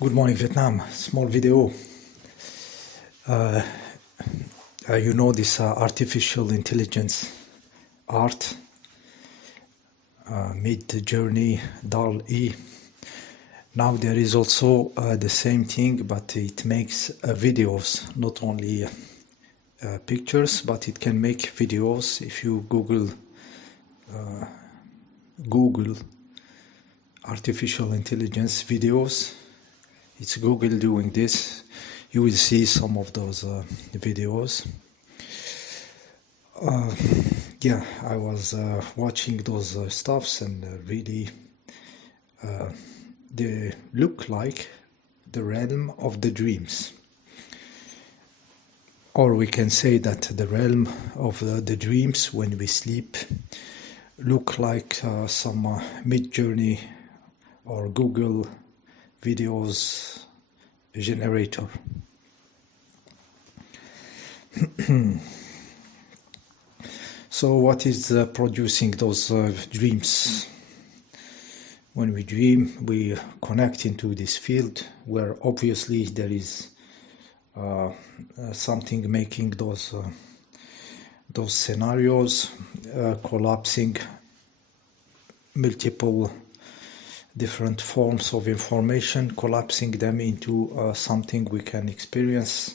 Good morning, Vietnam. Small video. Uh, you know this artificial intelligence art, Mid-Journey, DALL-E. Now there is also the same thing, but it makes videos, not only pictures, but it can make videos. If you Google artificial intelligence videos, it's Google doing this. You will see some of those videos. Yeah, I was watching those stuffs and really they look like the realm of the dreams. Or we can say that the realm of the dreams when we sleep look like some Mid-Journey or Google videos generator. So what is producing those dreams? When we dream, we connect into this field where obviously there is something making those scenarios, collapsing multiple different forms of information, collapsing them into something we can experience,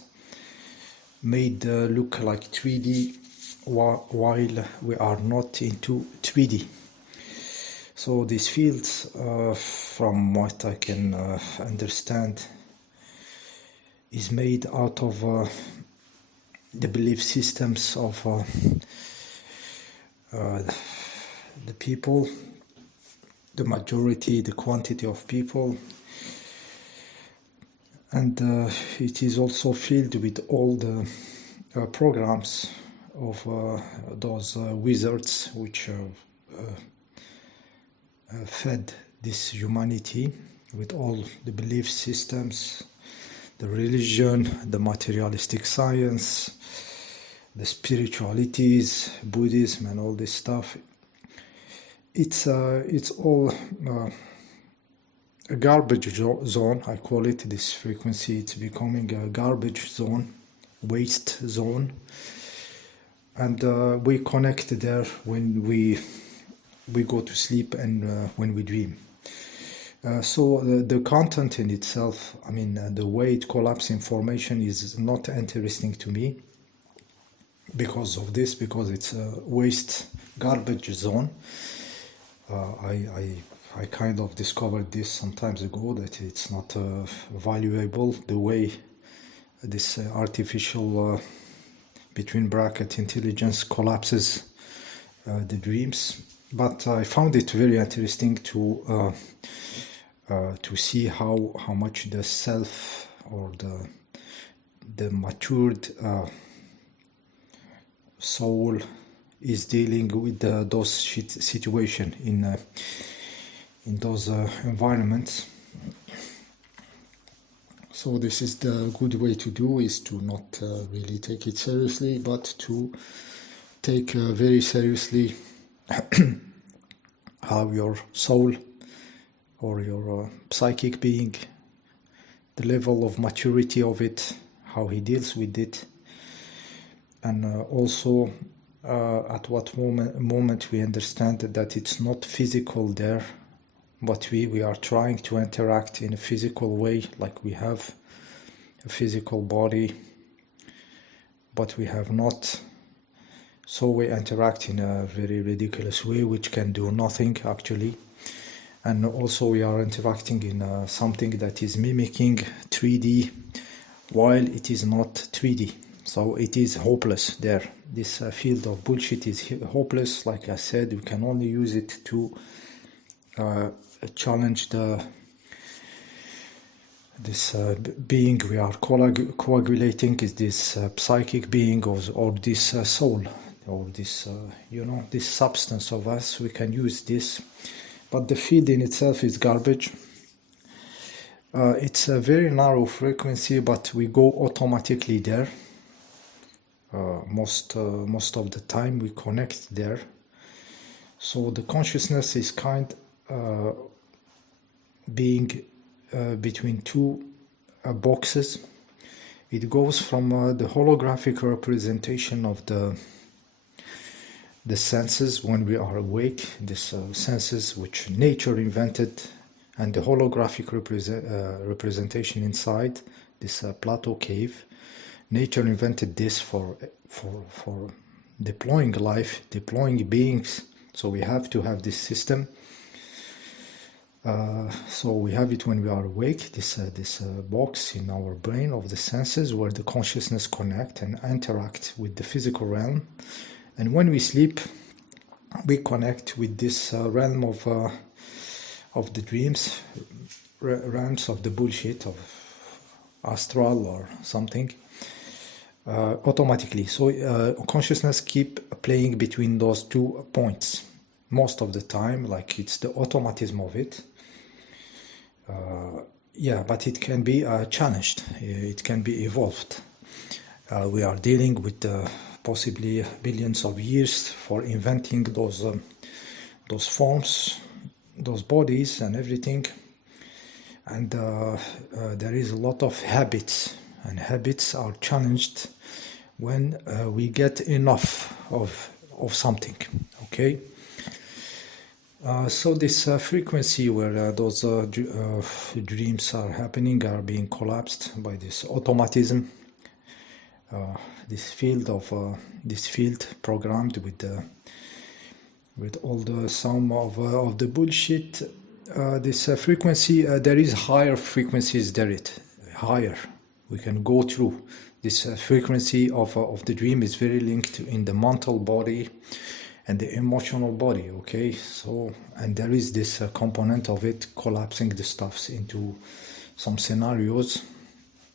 made look like 3D while we are not into 3D. So these fields, from what I can understand, is made out of the belief systems of the people, the majority, the quantity of people, and it is also filled with all the programs of those wizards which fed this humanity with all the belief systems, the religion, the materialistic science, the spiritualities, Buddhism, and all this stuff. It's all a garbage zone. I call it this frequency. It's becoming a garbage zone, waste zone, and we connect there when we go to sleep and when we dream. So the content in itself, I mean, the way it collapses information is not interesting to me because of this, because it's a waste garbage zone. I kind of discovered this some times ago, that it's not valuable the way this artificial between bracket intelligence collapses the dreams. But I found it very interesting to see how much the self or the matured soul is dealing with those situation in those environments. So this is the good way to do, is to not really take it seriously, but to take very seriously how your soul or your psychic being, the level of maturity of it, how he deals with it, and also at what moment we understand that it's not physical there, but we are trying to interact in a physical way, like we have a physical body, but we have not. So we interact in a very ridiculous way, which can do nothing actually. And also we are interacting in something that is mimicking 3D while it is not 3D. So it is hopeless there. This field of bullshit is hopeless. Like I said, we can only use it to challenge this being we are coagulating, is this psychic being or this soul, or this this substance of us. We can use this, but the field in itself is garbage. It's a very narrow frequency, but we go automatically there. Most of the time we connect there. So the consciousness is being between two boxes. It goes from the holographic representation of the senses when we are awake, this senses which nature invented, and the holographic representation inside this Plateau cave. Nature invented this for deploying life, deploying beings. So we have to have this system. So we have it when we are awake, this box in our brain of the senses where the consciousness connect and interact with the physical realm. And when we sleep, we connect with this realm of the dreams, realms of the bullshit, of astral or something, automatically. So consciousness keep playing between those 2 points most of the time, like it's the automatism of it. Yeah, but it can be challenged. It can be evolved. We are dealing with possibly billions of years for inventing those forms, those bodies and everything. And there is a lot of habits, and habits are challenged when we get enough of something. Okay. So this frequency where those dreams are happening are being collapsed by this automatism, this field programmed with all the sum of the bullshit. This frequency, there is higher frequencies higher. We can go through this frequency of the dream is very linked in the mental body and the emotional body. Okay, so and there is this component of it collapsing the stuffs into some scenarios,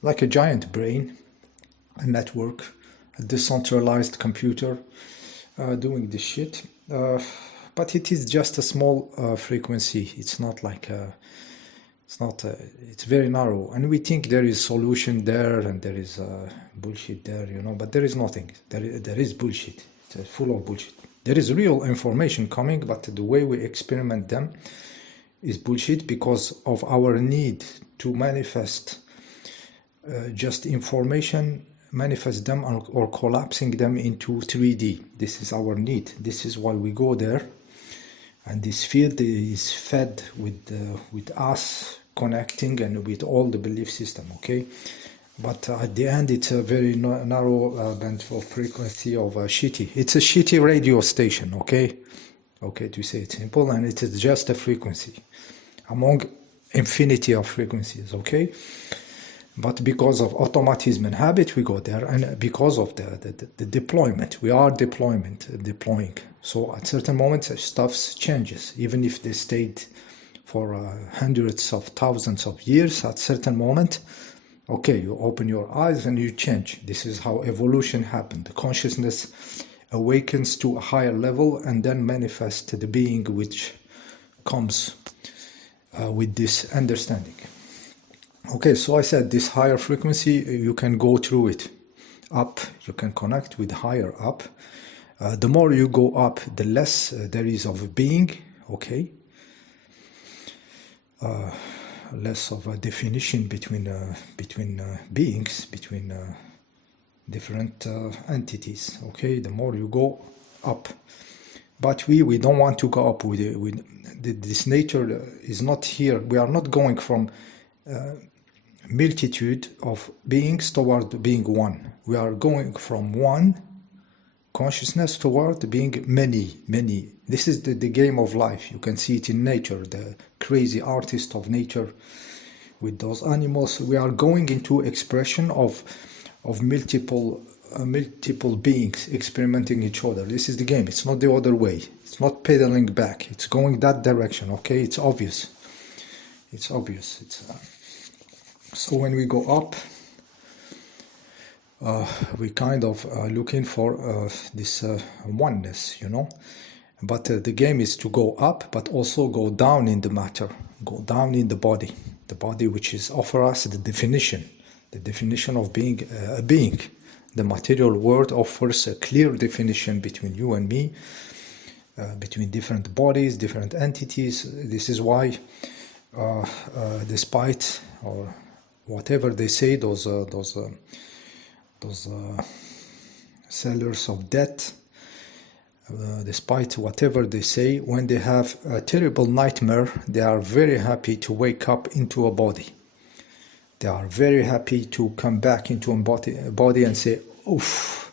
like a giant brain, a network, a decentralized computer doing this shit. But it is just a small frequency. It's not like it's very narrow, and we think there is solution there and there is bullshit there, but there is nothing. There is bullshit. It's full of bullshit. There is real information coming, but the way we experiment them is bullshit because of our need to manifest just information, manifest them or collapsing them into 3D. This is our need. This is why we go there. And this field is fed with us connecting and with all the belief system, okay? But at the end, it's a very narrow band of frequency of shitty. It's a shitty radio station, okay? Okay, to say it simple, and it is just a frequency among infinity of frequencies, okay? But because of automatism and habit, we go there, and because of the deployment, we are deploying. So at certain moments, stuff changes, even if they stayed for hundreds of thousands of years. At certain moment, okay, you open your eyes and you change. This is how evolution happened. The consciousness awakens to a higher level and then manifests the being which comes with this understanding. Okay, so I said this higher frequency, you can go through it up, you can connect with higher up. The more you go up, the less there is of being, okay? Less of a definition between beings, between different entities, okay? The more you go up. But we don't want to go up this nature is not here. We are not going from multitude of beings toward being one. We are going from one consciousness toward being many. This is the game of life. You can see it in nature, the crazy artist of nature with those animals. We are going into expression of multiple beings experimenting each other. This is the game. It's not the other way. It's not pedaling back. It's going that direction, okay? It's obvious. So when we go up, we kind of looking for this oneness, But the game is to go up, but also go down in the matter, go down in the body which is offer us the definition of being a being. The material world offers a clear definition between you and me, between different bodies, different entities. This is why despite or whatever they say, those sellers of death, despite whatever they say, when they have a terrible nightmare, they are very happy to wake up into a body. They are very happy to come back into a body and say, oof,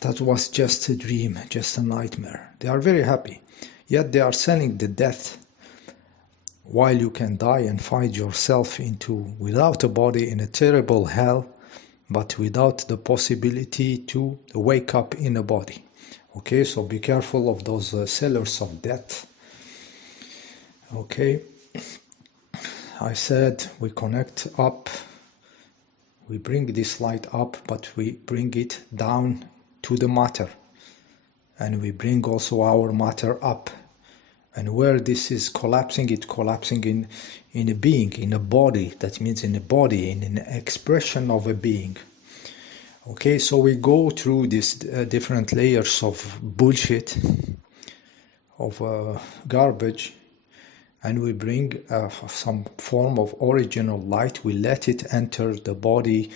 that was just a dream, just a nightmare. They are very happy. Yet they are selling the death while you can die and find yourself without a body in a terrible hell, but without the possibility to wake up in a body. Okay, so be careful of those sellers of death. Okay, I said we connect up, we bring this light up, but we bring it down to the matter, and we bring also our matter up. And where this is collapsing, it's collapsing in a being, in a body. That means in a body, in an expression of a being. Okay, so we go through these different layers of bullshit, of garbage, and we bring some form of original light. We let it enter the body,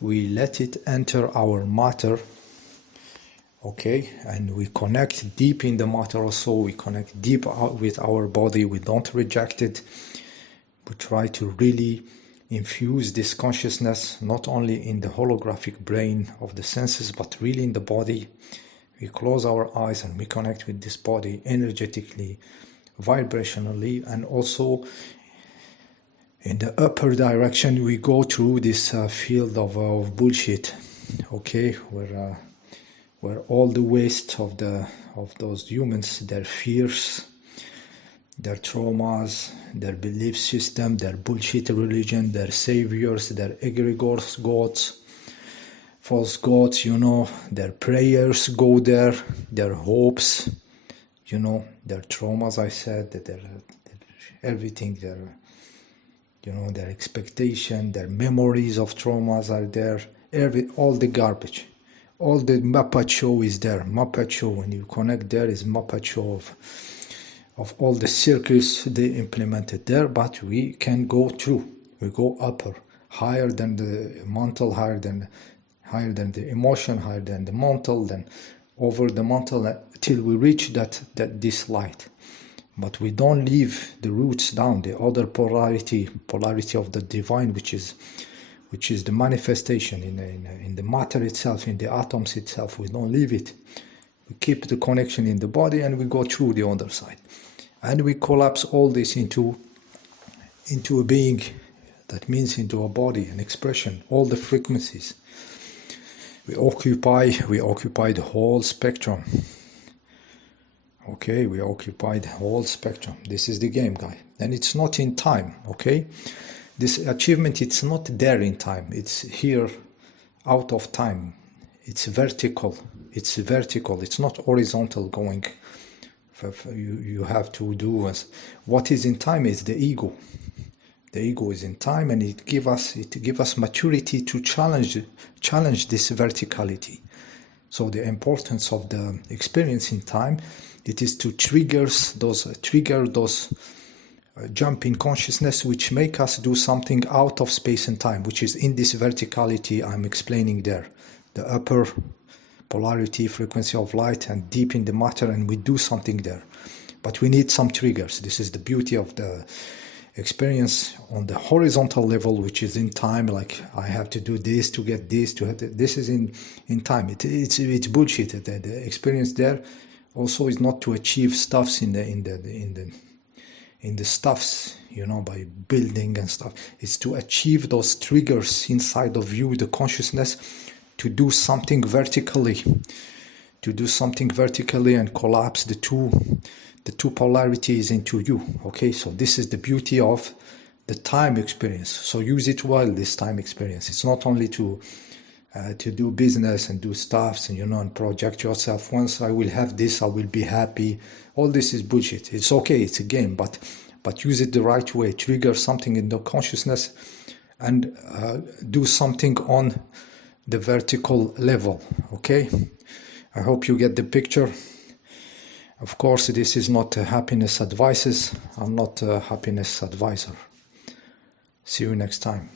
we let it enter our matter. Okay, and we connect deep in the matter also. We connect deep with our body. We don't reject it. We try to really infuse this consciousness not only in the holographic brain of the senses, but really in the body. We close our eyes and we connect with this body energetically, vibrationally, and also in the upper direction we go through this field of bullshit. Okay, where all the waste of those humans, their fears, their traumas, their belief system, their bullshit religion, their saviors, their egregores, gods, false gods, their prayers go there, their hopes, their traumas, I said, their everything, their expectation, their memories of traumas are there, all the garbage. All the Muppet Show is there. Muppet Show, when you connect there, is Muppet Show of all the circus they implemented there, but we can go through. We go upper, higher than the mental, higher than the emotion, higher than the mental, then over the mental till we reach this light. But we don't leave the roots down, the other polarity of the divine, which is the manifestation in the matter itself, in the atoms itself. We don't leave it. We keep the connection in the body and we go through the other side. And we collapse all this into a being. That means into a body, an expression, all the frequencies. We occupy the whole spectrum. Okay, we occupy the whole spectrum. This is the game, guy. And it's not in time, okay? This achievement, it's not there in time. It's here out of time. It's vertical. It's not horizontal going. You have to do what is in time is the ego. The ego is in time, and it give us maturity to challenge this verticality. So the importance of the experience in time, it is to trigger those jump in consciousness which make us do something out of space and time, which is in this verticality I'm explaining there, the upper polarity, frequency of light, and deep in the matter, and we do something there. But we need some triggers. This is the beauty of the experience on the horizontal level, which is in time. Like I have to do this to get this, this is in time. It's bullshit. The experience there also is not to achieve stuffs in the stuffs, by building and stuff. It's to achieve those triggers inside of you, the consciousness, to do something vertically, and collapse the two polarities into you. Okay, so this is the beauty of the time experience. So use it well, this time experience. It's not only to do business and do stuffs and project yourself. Once I will have this, I will be happy. All this is bullshit. It's okay, it's a game, but use it the right way. Trigger something in the consciousness and do something on the vertical level. Okay, I hope you get the picture. Of course, this is not happiness advices. I'm not a happiness advisor. See you next time.